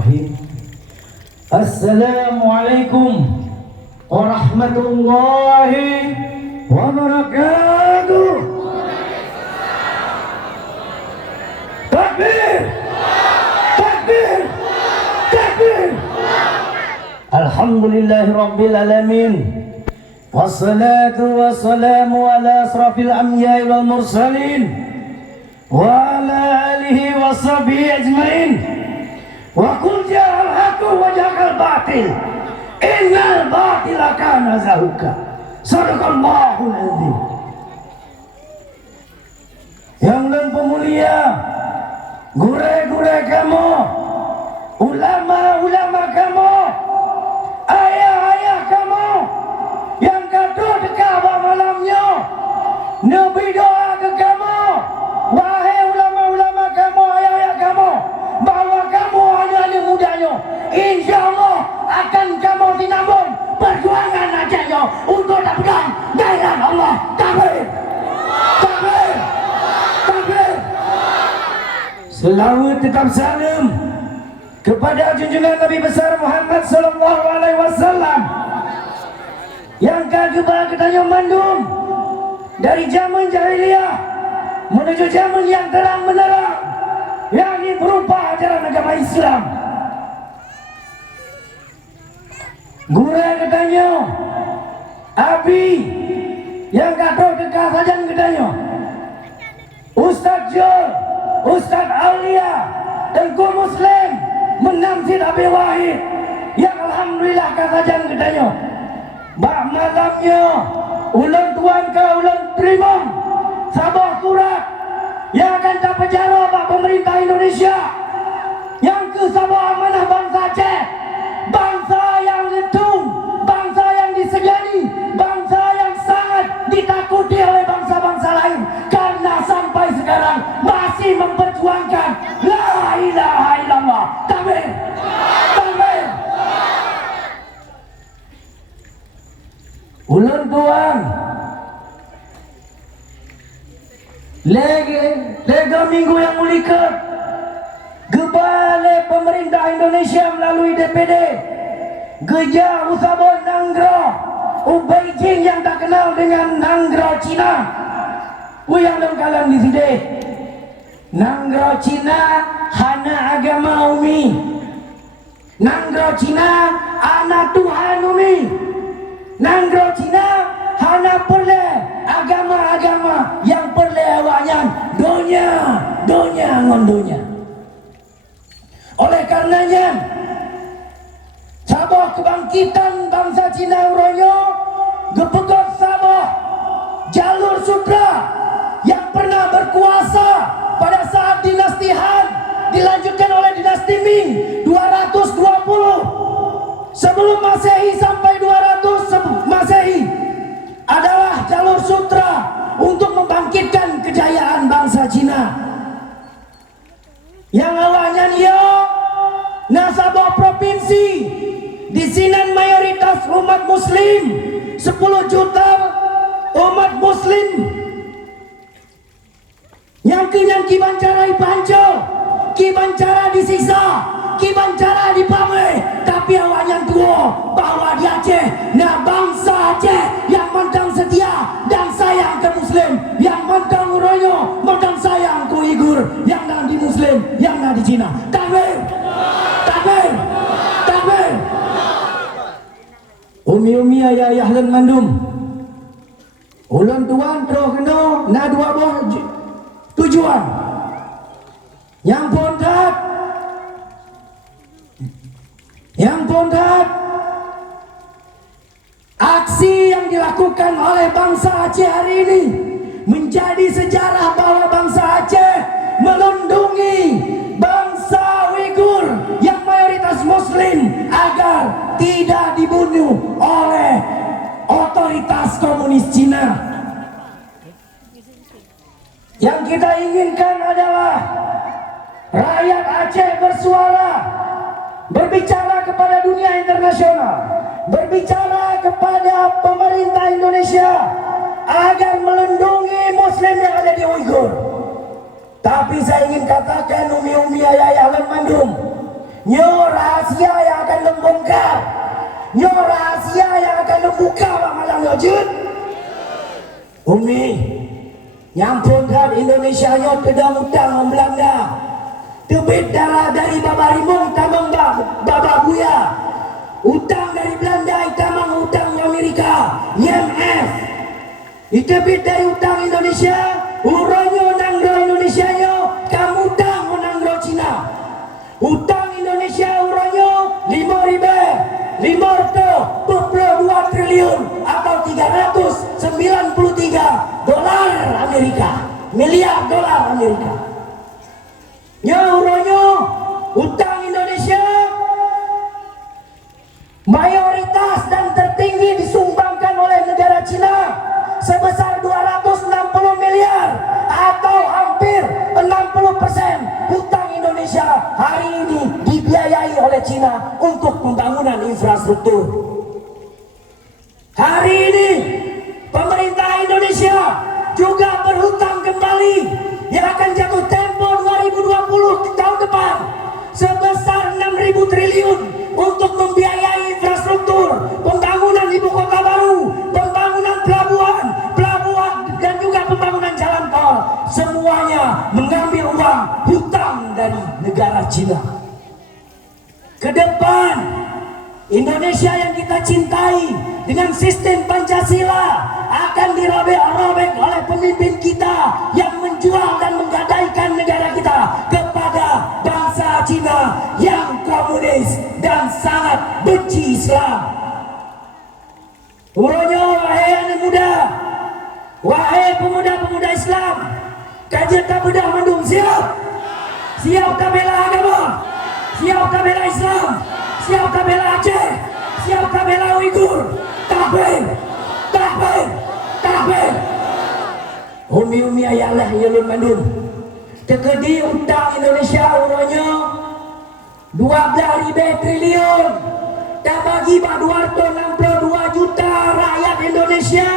Bismillahirrahmanirrahim. Assalamualaikum warahmatullahi wabarakatuh. Takbir! Takbir! Takbir! Alhamdulillahi rabbil alamin. Wassalatu wassalamu ala asrafil anbiya'i wal mursalin wa ala alihi wa sahbihi ajmain. Wa qul ja'al haqqu wa ja'al batil innal batila kana zahuqa. Sadaqallahul azim. Yang dan pemulia, gure-gure kamu, ulama-ulama kamu, ayah-ayah kamu yang gaduh di Kaabah malamnya, Nabi doa ke kamu, wahai ulama-ulama kamu, ayah-ayah kamu, bahwa kamu anak-anak mudanya, insyaAllah akan kamu dinambung perjuangan ajaknya untuk dapat gairan Allah. Takbir! Takbir! Takbir! Selawat tetap salam kepada junjungan Nabi besar Muhammad sallallahu alaihi wasallam yang kagubah ketanya mandum dari zaman jahiliyah menuju zaman yang terang menerang, yakni berupa ajaran agama Islam. Guru katanya, Abi yang kata kekal saja katanya, Ustaz Jol, Ustaz Aulia, Tengku Muslim menamsil Abi Wahid yang alhamdulillah kata saja katanya. Bak malamnya ulang tuan ke ulang terima sabah surat yang akan dapat jara bak pemerintah Indonesia yang ke sabah amanah bangsa Aceh, bangsa yang getung, bangsa yang disegani, bangsa yang sangat ditakuti oleh bangsa-bangsa lain karena sampai sekarang masih memperjuangkan la ilaha illallah. Takbir! Takbir! Ulun tuan, lega minggu yang mulia Kepala Pemerintah Indonesia melalui DPD Geja Usabon Nanggro Beijing yang tak kenal dengan Nanggro Cina. Yang lengkalan di sini Nanggro Cina hana agama umi, Nanggro Cina anak Tuhan umi, Nanggro Cina hana perle agama-agama yang perle awaknya donya ngon donya. Oleh karenanya Sabah kebangkitan bangsa Cina Uroyo gepegot Sabah jalur sutra yang pernah berkuasa pada saat dinasti Han dilanjutkan oleh dinasti Ming 220 sebelum Masehi sampai 200 Masehi adalah jalur sutra untuk membangkitkan kejayaan bangsa Cina yang awalnya dia nasabah provinsi di sini mayoritas umat muslim 10 juta umat muslim yang kibancara dipanco, kibancara disiksa, kibancara dipamai, tapi awaknya tua bahwa di Aceh nah bangsa Aceh yang mandang setia dan sayang ke muslim, yang mandang uroyo, mandang sayang ke Uighur, yang nak di muslim, yang nak di Cina. Takbir! Takbir! Takbir! Umi-umi ayah-ayah dan mandum ulang tuan terus kena na dua buah tujuan yang pondat aksi yang dilakukan oleh bangsa Aceh hari ini menjadi sejarah bahwa bangsa Aceh melindungi bangsa Uighur yang mayoritas muslim agar tidak dibunuh oleh otoritas komunis Cina. Yang kita inginkan adalah rakyat Aceh bersuara, berbicara kepada dunia internasional, berbicara kepada pemerintah Indonesia agar melindungi muslim yang ada di Uighur. Tapi saya ingin katakan umi-umi ayah-ayah dan mandum, nyor rahasia yang akan membongkar, nyo rahasia yang akan membuka malam nyo jut. Umi nyampunkan Indonesia nyo tidak utang Belanda, tebit darah dari Baba Rimong tamang Baba Buya, utang dari Belanda tamang utang Amerika IMF, itebit dari utang Indonesia uronyo nanggro Indonesia nyo kamu utang nanggro Cina, utang Indonesia uronyo 5.542 triliun atau 393 dolar Amerika, miliar dolar Amerika. Uronyo utang Indonesia mayoritas dan tertinggi disumbangkan oleh negara Cina sebesar 260 miliar atau hampir 60% utang Indonesia hari ini dibiayai oleh Cina untuk pembangunan infrastruktur. Hari ini pemerintah Indonesia juga berhutang kembali yang akan jatuh tempo 2020 tahun depan sebesar 6.000 triliun untuk membiayai infrastruktur, pembangunan ibu kota baru, pembangunan pelabuhan dan juga pembangunan jalan tol. Semuanya mengambil uang hutang dari negara Cina. Ke depan Indonesia yang kita cintai dengan sistem Pancasila akan dirobek-robek oleh pemimpin kita yang menjual dan menggadaikan negara kita kepada bangsa Cina yang komunis dan sangat benci Islam. Uronyo wahai anak muda, wahai pemuda-pemuda Islam, kajian tak bedah mendung siap? Siap tak bela agama? Siap tak bela Islam? Siap tak bela Aceh? Siap tak bela Uighur? Takbir! Takbir! Takbir! Umi-umi ayahlah yalun mandun. Tekedi utang Indonesia uronyo 12.000 triliun. Tak bagi 262 juta rakyat Indonesia.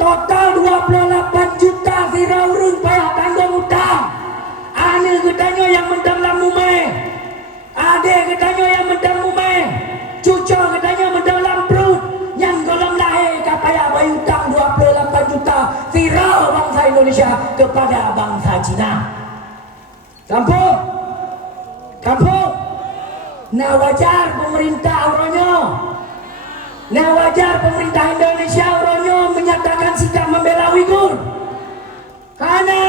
Total 28 juta zira urung payah tanggung utang. Anil gedanyo yang mendalam mumai, ade gedanyo yang mendalam mumai, cucu gedanyo mendalam perut, yang golong lahir kapaya bayi utang 28 juta zira bangsa Indonesia kepada bangsa Cina. Kampung, kampung. Nah wajar pemerintah uronyo, nah wajar pemerintah Indonesia uronyo menyatakan sikap membela Uighur. Karena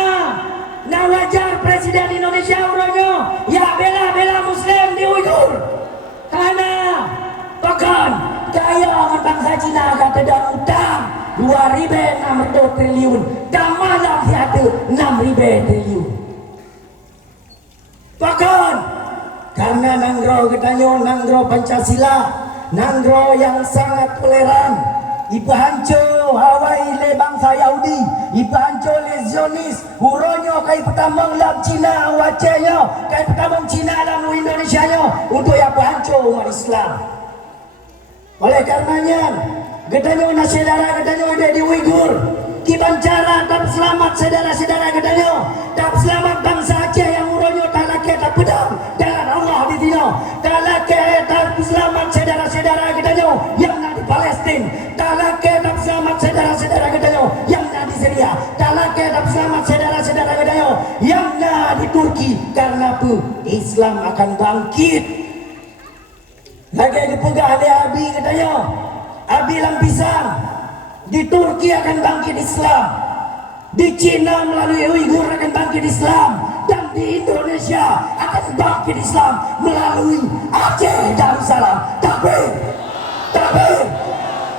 nah wajar Presiden Indonesia uronyo ya bela Muslim di Uighur. Karena bahkan gaya bangsa Cina kata dan utang 2.600 triliun dan malam siatu 6.000 triliun. Bahkan karena nanggro ketanyo, nanggro Pancasila, nanggro yang sangat toleran, ibu hanco Hawaii le bangsa Yahudi, ibu hanco le Zionis, uronyo kai pertamang lam Cina wacenyo, kai pertamang Cina lam Indonesia nyo untuk ibu hanco umat Islam. Oleh karenanya, ketanyo na saudara ketanyo ada di Uighur, kibancara tak selamat saudara-saudara ketanyo, tak selamat bangsa Aceh yang uronyo tak laki tak pedang. Talake tak selamat saudara-saudara kita yang ada di Palestin. Talake tak selamat saudara-saudara kita yang ada di Syria. Talake tak selamat saudara-saudara kita yang ada di Turki. Karena itu Islam akan bangkit. Lagi dipegah oleh Abi katanya, Abi lampisan. Di Turki akan bangkit Islam. Di Cina melalui Uighur akan bangkit Islam. Dan di Indonesia akan bangkit Islam melalui Aceh Darussalam. Takbir, takbir,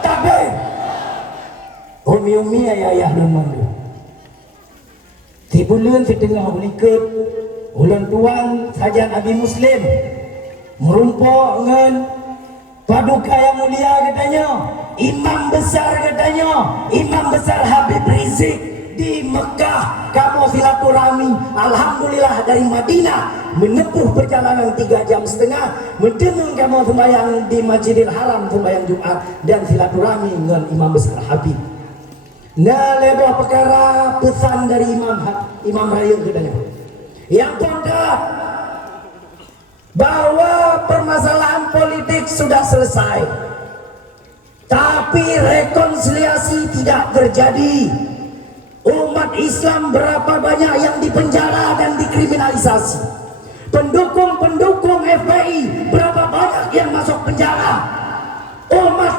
takbir. Umi-umi ayah-ayah dan mandu. Di bulan setengah berikut, ulang tuan sajian Abi Muslim merumpuk dengan paduka yang mulia katanya, imam besar katanya, imam besar Habib Rizik di Mekah. Kamu silaturahmi alhamdulillah dari Madinah menempuh perjalanan 3,5 jam mendengung kamu sembahyang di Masjidil Haram sembahyang Jumat dan silaturahmi dengan imam besar Habib. Nah lebar perkara pesan dari Imam Raya katanya yang pondok bahwa Sebab permasalahan politik sudah selesai, tapi rekonsiliasi tidak terjadi. Umat Islam berapa banyak yang dipenjara dan dikriminalisasi. Pendukung-pendukung FPI berapa banyak yang masuk penjara.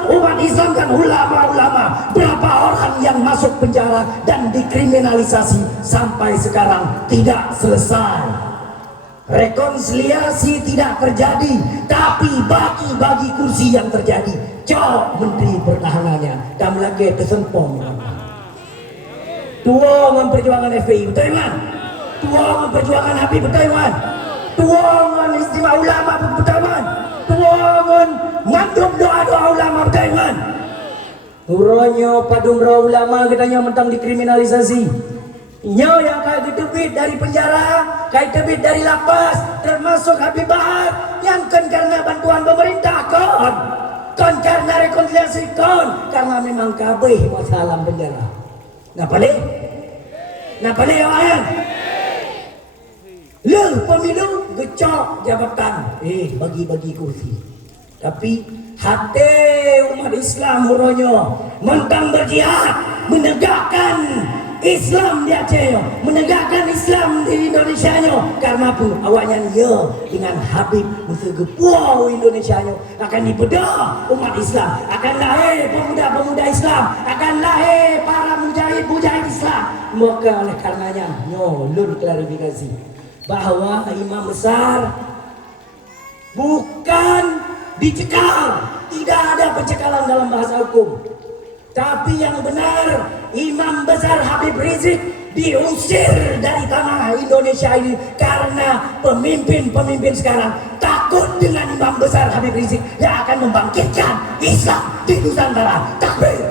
Umat Islam dan ulama-ulama berapa orang yang masuk penjara dan dikriminalisasi sampai sekarang tidak selesai. Rekonsiliasi tidak terjadi, tapi bagi-bagi kursi yang terjadi. Cok Menteri Pertahanannya dan lagi tersempong. Tua memperjuangkan FPI, betul kan? Tua memperjuangkan Habib, betul kan? Tua mengistimewa ulama, betul kan? Tua mandum doa-doa ulama, betul kan? Uronyo padung doa ulama katanya mentang dikriminalisasi. Nyo yang kaya ditebit dari penjara, kaya tebit dari lapas, termasuk Habib Bahar yang kan karena bantuan pemerintah kon karena rekonsiliasi karena memang kabeh masalah penjara. Napa le awak? Leh pemilu gecok jabatan, bagi-bagi kursi. Tapi hati umat Islam huronyo mentang berjihad menegakkan Islam di Aceh, menegakkan Islam di Indonesia nyo. Karena apa? Awaknya ya dengan Habib musuh gepuau Indonesia nyo akan dibedah umat Islam, akan lahir pemuda-pemuda Islam, akan lahir para mujahid-mujahid Islam. Maka oleh karenanya nyo lur klarifikasi bahwa imam besar bukan dicekal, tidak ada pencekalan dalam bahasa hukum. Tapi yang benar, Imam Besar Habib Rizik diusir dari tanah Indonesia ini karena pemimpin-pemimpin sekarang takut dengan Imam Besar Habib Rizik yang akan membangkitkan Islam di Nusantara. Takbir!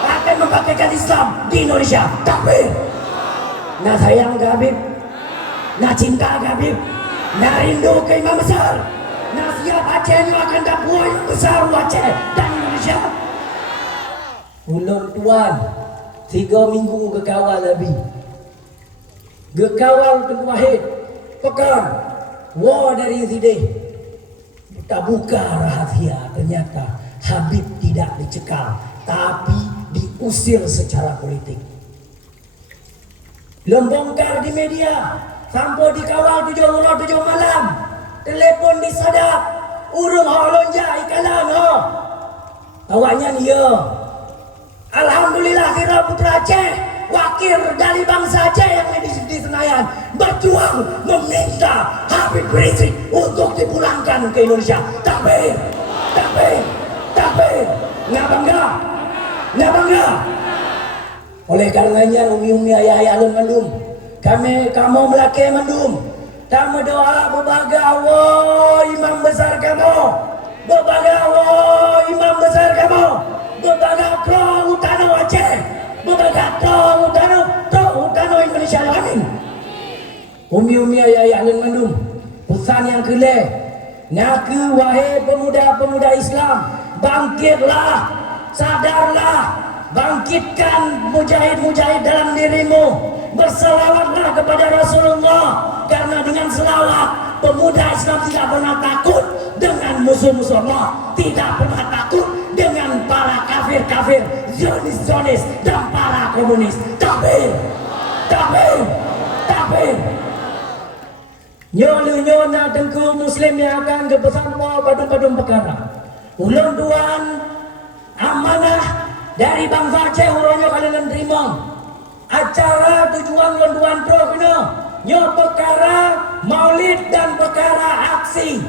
Akan membangkitkan Islam di Indonesia. Takbir! Nah sayang ke Habib, nah cinta ke Habib, nah rindu ke Imam Besar, nah siap Aceh akan dapuai Imam Besar Aceh dan Indonesia. Ulun tuan 3 minggu kekawal lebih gekawal Tengku Wahid pekan dari Zideh kita buka rahasia, ternyata Habib tidak dicekal tapi diusir secara politik. Lembongkar di media sampai dikawal 7 malam, telepon disadap urung holonja ikalan awaknya ya. Alhamdulillah Kira Putra Aceh, wakil dari bangsa Aceh yang di Senayan berjuang meminta Habib Rizik untuk dipulangkan ke Indonesia. Takbir, takbir, takbir. Nggak bangga. Oleh karenanya umi-umi ayah-ayah alun mandum, kamu melaki mandum, kamu doa berbagawo imam besar kamu, berbagawo imam besar kamu. Bebaga pro utano Aceh, bebaga pro utano Indonesia. Amin. Umi ayah alun mandum, pesan yang kelih, naku wahai pemuda-pemuda Islam, bangkitlah, sadarlah, bangkitkan mujahid-mujahid dalam dirimu, berselawatlah kepada Rasulullah, karena dengan selawat pemuda Islam tidak pernah takut dengan musuh-musuh Allah, tidak pernah takut dengan para kafir-kafir, Zionis dan para komunis. Takbir, takbir, takbir. Nyona Tengku Muslim yang akan kepesan padum-padum perkara. Ulun tuan amanah dari bangsa Aceh uronyo kalian terima. Acara tujuan ulun tuan pro kena nyo perkara maulid dan perkara aksi.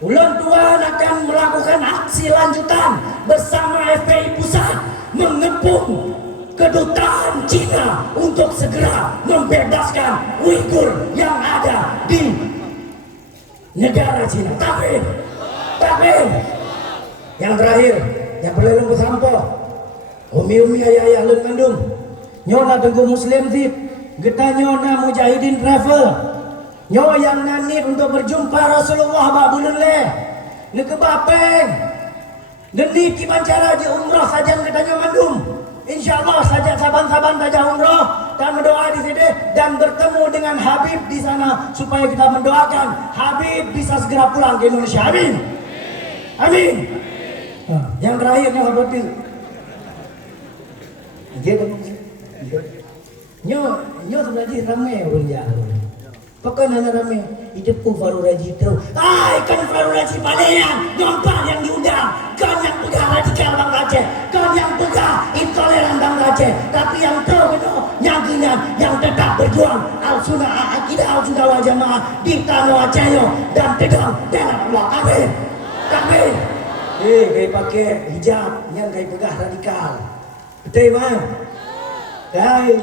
Ulun tuan akan melakukan aksi lanjutan bersama FPI Pusat mengepung kedutaan Cina untuk segera membebaskan Uighur yang ada di negara Cina. Takbir, takbir. Yang terakhir, yang perlu bersampah, umi-umi ayah-ayah lun mandum, nyona Tengku Muslim tip, getah nyona Mujahidin Travel. Nyo yang nanit untuk berjumpa Rasulullah bak bulan leh nekebapeng genit kiman cara je umrah saja katanya mandum InsyaAllah saja saban-saban saja umroh dan berdoa di sini dan bertemu dengan Habib di sana supaya kita mendoakan Habib bisa segera pulang ke Indonesia. Amin. Amin. Yang terakhirnya apa tu? Nyo sebenarnya ramai orang jalan. Pokoknya ramai. Hidup pun Faru Raji terus. Kan Faru Raji Palayan. Nyompak yang diundang. Kan yang pegang radikal Bang Aceh. Kan yang pegang intoleran Bang Aceh. Tapi yang tahu yang tetap berjuang Al-Sunnah, akidah Al-Sunnah wal Jamaah di tanah Aceh dan tegang dalam Allah. Amin. Amin. Kaya pakai hijab yang kaya pegang radikal. Betul bang? Kaya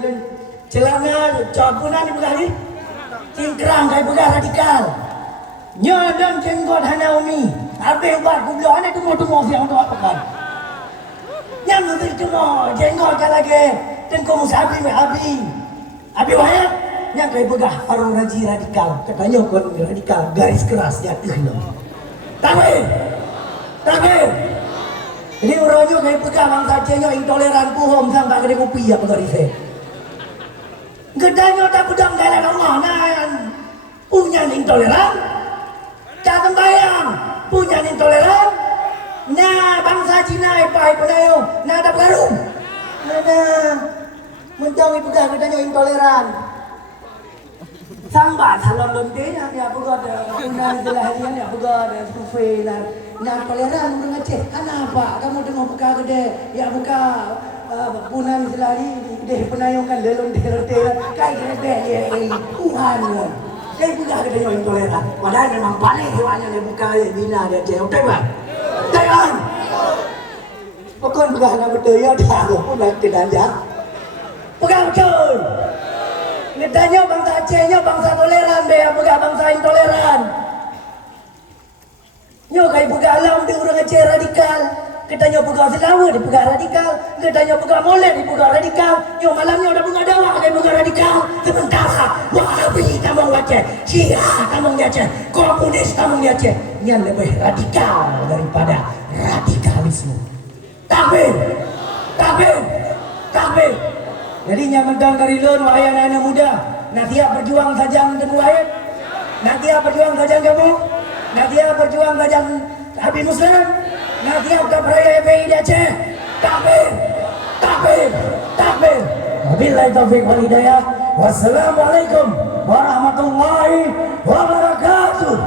celana capunan di pegang ni. Cingkrang kaya pegang radikal. Nyodon jenggot hana umi. Habis buat kublo hana tunggu-tunggu siang tu apa kan? Yang nanti tunggu jenggot kan lagi. Tengku musabi habis. Habis banyak yang kaya pegang Faru Raji radikal. Katanya kon radikal garis keras jatuh lo. Takbir. Takbir. Ini orangnya kaya pegang bangsa Acehnya intoleran puhom sampai kena kopi apa kau risau. Gedanya tak pedang dalam Allah nan. Punya intoleran. Tak sembayang. Punya intoleran. Nah bangsa Cina ipai penayo. Nah ada pengaruh. Nah mencari pegang gedanya intoleran. Sambat salon lonte yang dia buat undang selaharian dia buat survei nah toleran orang Aceh. Kenapa kamu tengok buka gede ya buka punan selari deh penayungkan lonte kai gede ya Tuhan ya. Kai buka gede yang intoleran. Padahal memang paling hewannya dia buka bina dia Aceh. Betul tak? Betul. Pokok buka nak betul ya dah pun nak kedanja. Pegang betul. Ngedanya bangsa Acehnya bangsa toleran deh, bukan bangsa intoleran. Nyo kai bukan alam di orang Aceh radikal. Ketanya bukan Selawat di bukan radikal. Ketanya bukan Molek di bukan radikal. Nyo malamnya udah bukan Dawah kai bukan radikal. Sementara Wahabi tamang Aceh, Syiah tamang Aceh, komunis tamang Aceh. Yang lebih radikal daripada radikalisme. Takbir. Takbir. Takbir. Jadi nyaman dari lon wahai anak-anak muda. Nak siap berjuang saja untuk wahai. Nak siap berjuang saja kamu. Nak siap berjuang saja Habib Muslim. Nak siap ke peraya FPI di Aceh. Takbir. Takbir. Takbir. Wabillahi taufiq wal hidayah. Wassalamualaikum warahmatullahi wabarakatuh.